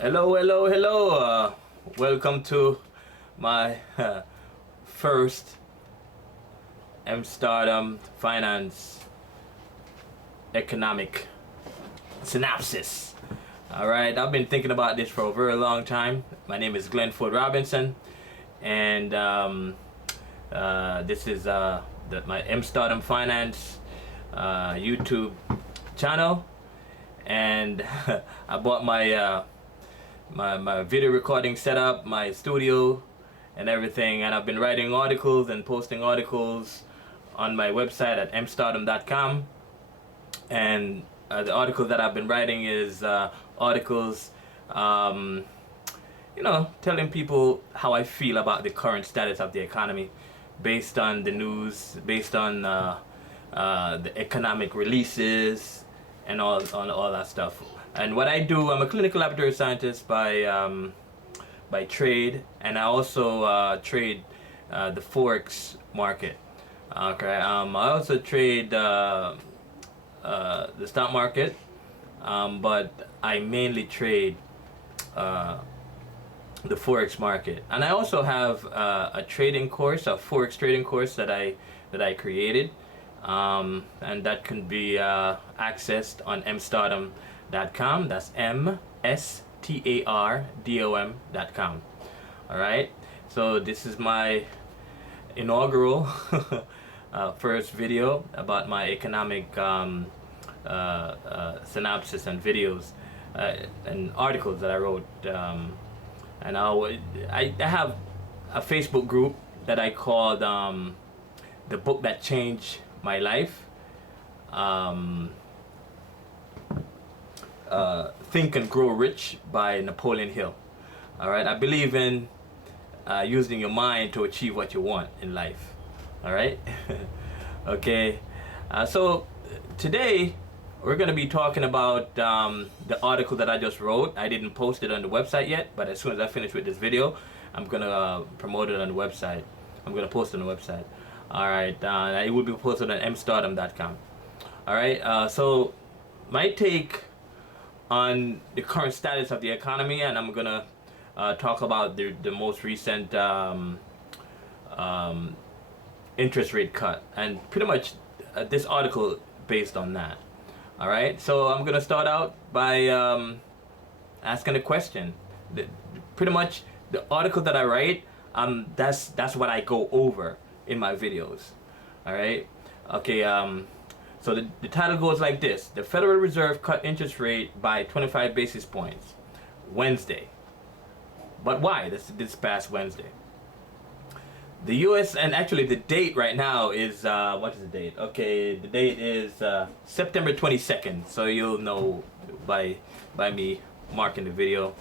Hello, hello, hello. Welcome to my first Amsterdam Finance Economic Synopsis. Alright, I've been thinking about this for a very long time. My name is Glenford Robinson, and this is my Amsterdam Finance YouTube channel. And I bought my my video recording setup, my studio and everything, and I've been writing articles and posting articles on my website at amsterdam.com. and the articles that I've been writing is articles telling people how I feel about the current status of the economy based on the news, based on the economic releases and all that stuff. And what I do, I'm a clinical laboratory scientist by trade, and I also trade the forex market. Okay, I also trade the stock market, but I mainly trade the forex market. And I also have a trading course, a forex trading course that I created, and that can be accessed on amsterdam.com. That's mstardom.com. all right, so this is my inaugural first video about my economic synopsis and videos and articles that I wrote, and I have a Facebook group that I called the book that changed my life. Think and Grow Rich by Napoleon Hill. All right, I believe in using your mind to achieve what you want in life. All right. Okay, so today we're going to be talking about the article that I just wrote. I didn't post it on the website yet, but as soon as I finish with this video, I'm going to promote it on the website. I'm going to post it on the website. All right, it will be posted on amsterdam.com. all right, so my take on the current status of the economy, and I'm gonna talk about the most recent interest rate cut, and pretty much this article based on that. All right, so I'm gonna start out by asking a question. Pretty much the article that I write, that's what I go over in my videos. All right, okay. So the title goes like this: the Federal Reserve cut interest rate by 25 basis points Wednesday. But why? This past Wednesday. The U.S. and actually the date right now is what is the date? Okay, the date is September 22nd. So you'll know by me marking the video,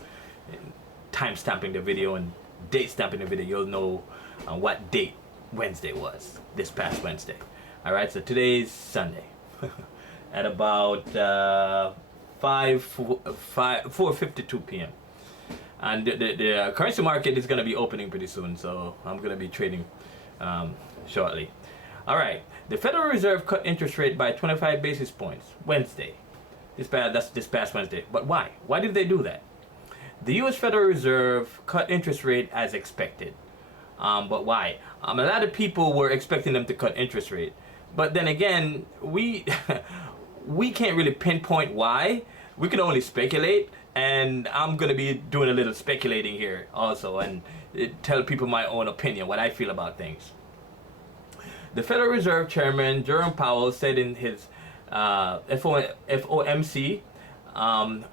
time stamping the video, and date stamping the video. You'll know what date Wednesday was, this past Wednesday. All right, so today's Sunday at about 4:52 p.m. and the currency market is going to be opening pretty soon, so I'm going to be trading shortly. All right, the Federal Reserve cut interest rate by 25 basis points Wednesday. That's this past Wednesday. But why? Why did they do that? The U.S. Federal Reserve cut interest rate as expected. But why? A lot of people were expecting them to cut interest rate, but then again, we can't really pinpoint why. We can only speculate, and I'm gonna be doing a little speculating here also, and tell people my own opinion, what I feel about things. The Federal Reserve Chairman Jerome Powell said in his FOMC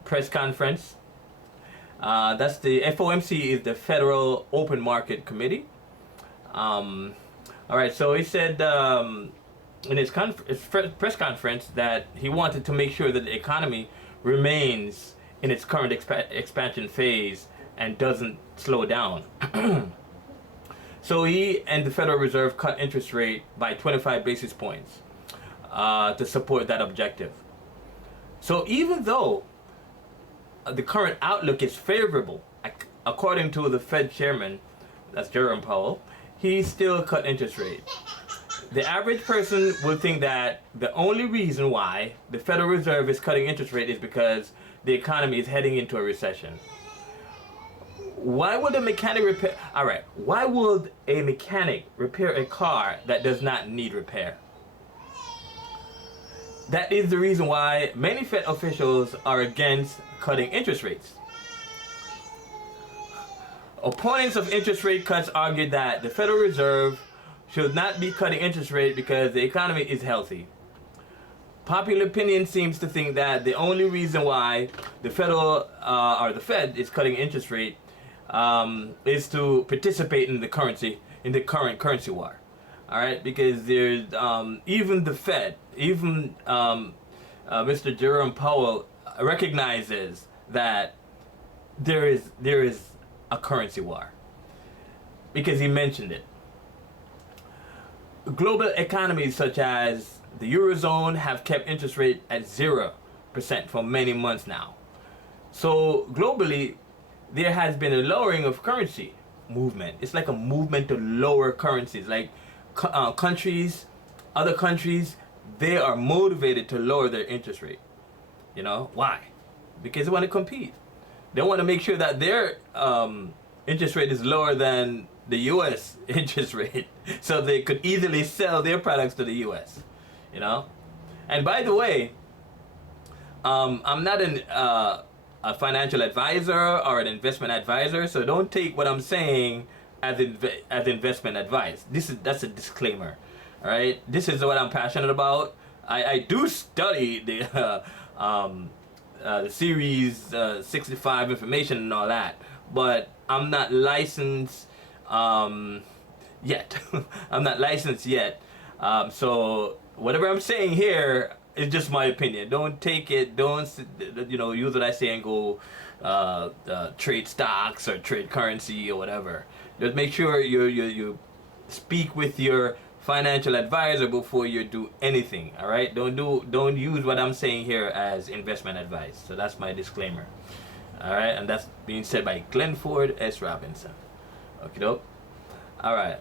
press conference. That's the FOMC is the Federal Open Market Committee. All right, so he said in his press conference that he wanted to make sure that the economy remains in its current expansion phase and doesn't slow down. So he and the Federal Reserve cut interest rate by 25 basis points to support that objective. So even though the current outlook is favorable, according to the Fed chairman, that's Jerome Powell, he still cut interest rate. The average person would think that the only reason why the Federal Reserve is cutting interest rate is because the economy is heading into a recession. Why would a mechanic repair? All right. Why would a mechanic repair a car that does not need repair? That is the reason why many Fed officials are against cutting interest rates. Opponents of interest rate cuts argue that the Federal Reserve should not be cutting interest rate because the economy is healthy. Popular opinion seems to think that the only reason why the Fed is cutting interest rate is to participate in the current currency war. All right, because there's even the Fed, even Mr. Jerome Powell recognizes that there is a currency war because he mentioned it. Global economies such as the Eurozone have kept interest rate at 0% for many months now. So globally, there has been a lowering of currency movement. It's like a movement to lower currencies. Like other countries, they are motivated to lower their interest rate. You know why? Because they want to compete. They want to make sure that their interest rate is lower than the U.S. interest rate, so they could easily sell their products to the U.S. You know, and by the way, I'm not a financial advisor or an investment advisor, so don't take what I'm saying as investment advice. That's a disclaimer. All right, this is what I'm passionate about. I do study the Series 65 information and all that, but I'm not licensed yet. I'm not licensed yet. So whatever I'm saying here is just my opinion. Don't take it. Don't use what I say and go trade stocks or trade currency or whatever. Just make sure you speak with your financial advisor before you do anything. All right. Don't use what I'm saying here as investment advice. So that's my disclaimer. All right, and that's being said by Glenford S. Robinson. Okay, dope. All right.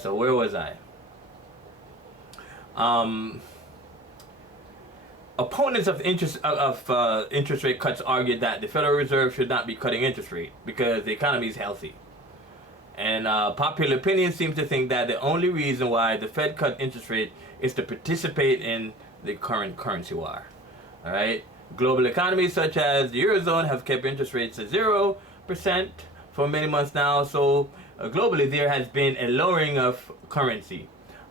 So where was I? Opponents of interest rate cuts argued that the Federal Reserve should not be cutting interest rate because the economy is healthy. And popular opinion seems to think that the only reason why the Fed cut interest rate is to participate in the current currency war. All right. Global economies such as the Eurozone have kept interest rates at 0% for many months now. So globally, there has been a lowering of currency.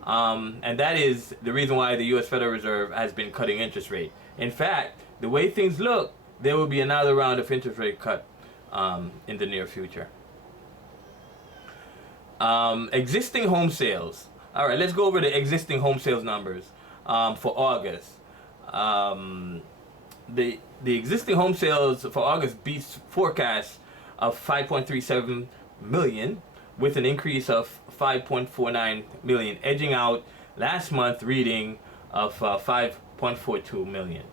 And that is the reason why the U.S. Federal Reserve has been cutting interest rate. In fact, the way things look, there will be another round of interest rate cut in the near future. Existing home sales. All right, let's go over the existing home sales numbers for August. The existing home sales for August beats forecasts of 5.37 million, with an increase of 5.49 million, edging out last month reading of 5.42 million.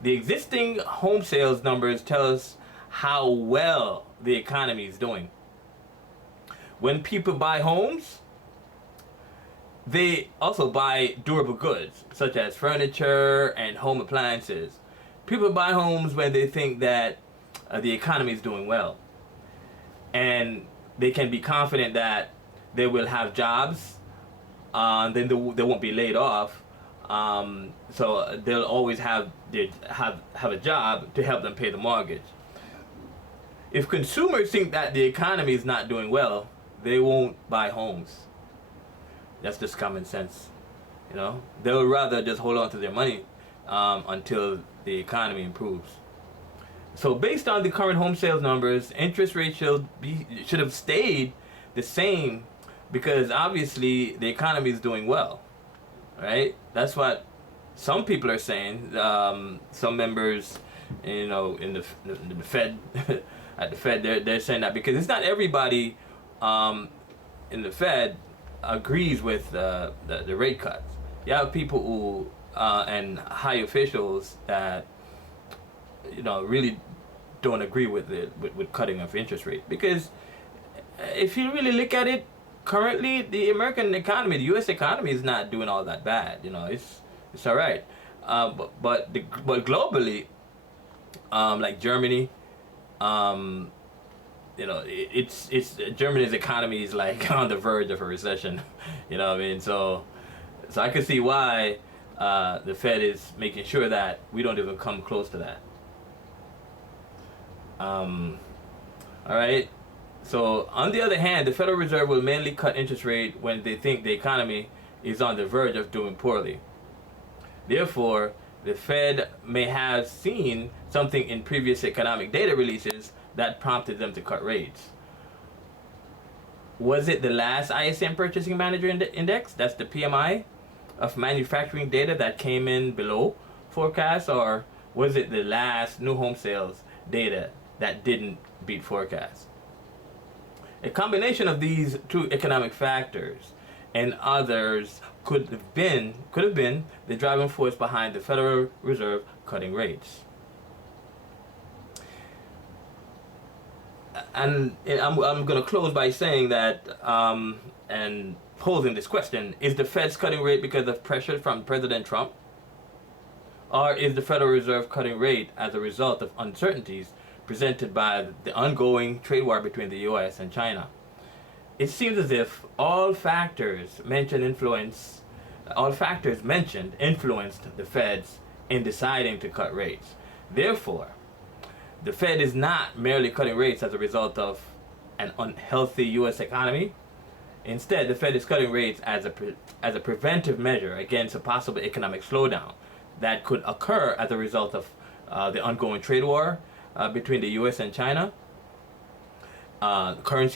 The existing home sales numbers tell us how well the economy is doing. When people buy homes, they also buy durable goods such as furniture and home appliances. People buy homes when they think that the economy is doing well, and they can be confident that they will have jobs, then they won't be laid off, so they'll always have a job to help them pay the mortgage. If consumers think that the economy is not doing well, they won't buy homes. That's just common sense, you know. They'll rather just hold on to their money until the economy improves. So based on the current home sales numbers, interest rates should have stayed the same because obviously the economy is doing well, right? That's what some people are saying. Some members, in the Fed, at the Fed, they're saying that because it's not everybody in the Fed agrees with the rate cuts. You have people who and high officials that really don't agree with cutting of interest rate, because if you really look at it, currently the American economy, the U.S. economy is not doing all that bad. It's all right, but globally, like Germany, you know, it's Germany's economy is like on the verge of a recession. You know what I mean? So I can see why the Fed is making sure that we don't even come close to that. All right. So on the other hand, the Federal Reserve will mainly cut interest rate when they think the economy is on the verge of doing poorly. Therefore, the Fed may have seen something in previous economic data releases that prompted them to cut rates. Was it the last ISM Purchasing Manager Index, that's the PMI, of manufacturing data that came in below forecast, or was it the last new home sales data that didn't beat forecast? A combination of these two economic factors and others could have been the driving force behind the Federal Reserve cutting rates. And I'm going to close by saying that and posing this question: is the Fed's cutting rate because of pressure from President Trump, or is the Federal Reserve cutting rate as a result of uncertainties presented by the ongoing trade war between the U.S. and China? It seems as if all factors mentioned influenced the Feds in deciding to cut rates. Therefore, the Fed is not merely cutting rates as a result of an unhealthy U.S. economy. Instead, the Fed is cutting rates as a preventive measure against a possible economic slowdown that could occur as a result of the ongoing trade war between the U.S. and China, the current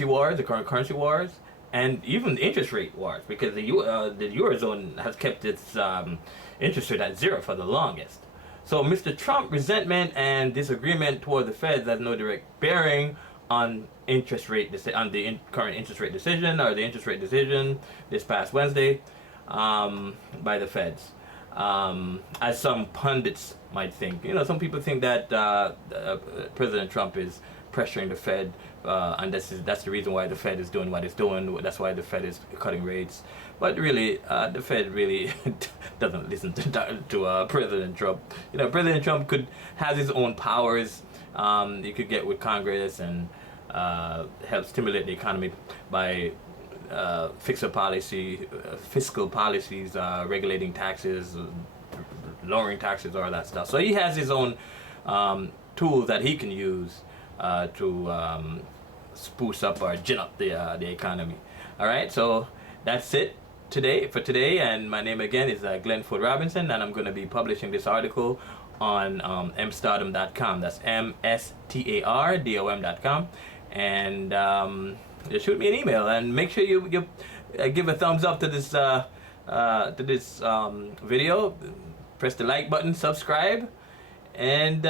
currency wars, and even interest rate wars, because the Eurozone has kept its interest rate at zero for the longest. So Mr. Trump's resentment and disagreement toward the Fed has no direct bearing on the current interest rate decision, or the interest rate decision this past Wednesday by the Feds. As some pundits might think. You know, some people think that President Trump is pressuring the Fed, and that's the reason why the Fed is doing what it's doing. That's why the Fed is cutting rates. But really, the Fed really doesn't listen to President Trump. You know, President Trump has his own powers. He could get with Congress and help stimulate the economy by fiscal policies, regulating taxes, lowering taxes, all that stuff. So he has his own tools that he can use to spruce up or gin up the economy. All right, so that's it for today. And my name again is Glenn Ford Robinson, and I'm going to be publishing this article on mstardom.com. That's mstardom.com. And just shoot me an email, and make sure you give a thumbs up to this video. Press the like button, subscribe, and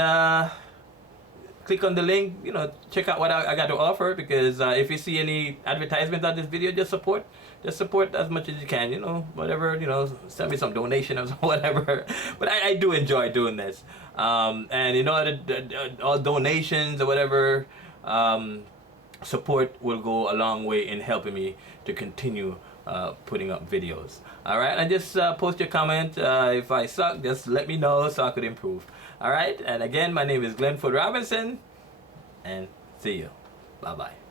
click on the link. You know, check out what I got to offer, because if you see any advertisements on this video, just support as much as you can. You know, whatever, you know, send me some donation or whatever. But I do enjoy doing this, and you know, all donations or whatever, support will go a long way in helping me to continue putting up videos. All right, and just post your comment. If I suck, just let me know so I could improve. All right, and again, my name is Glenn Ford Robinson, and see you. Bye bye.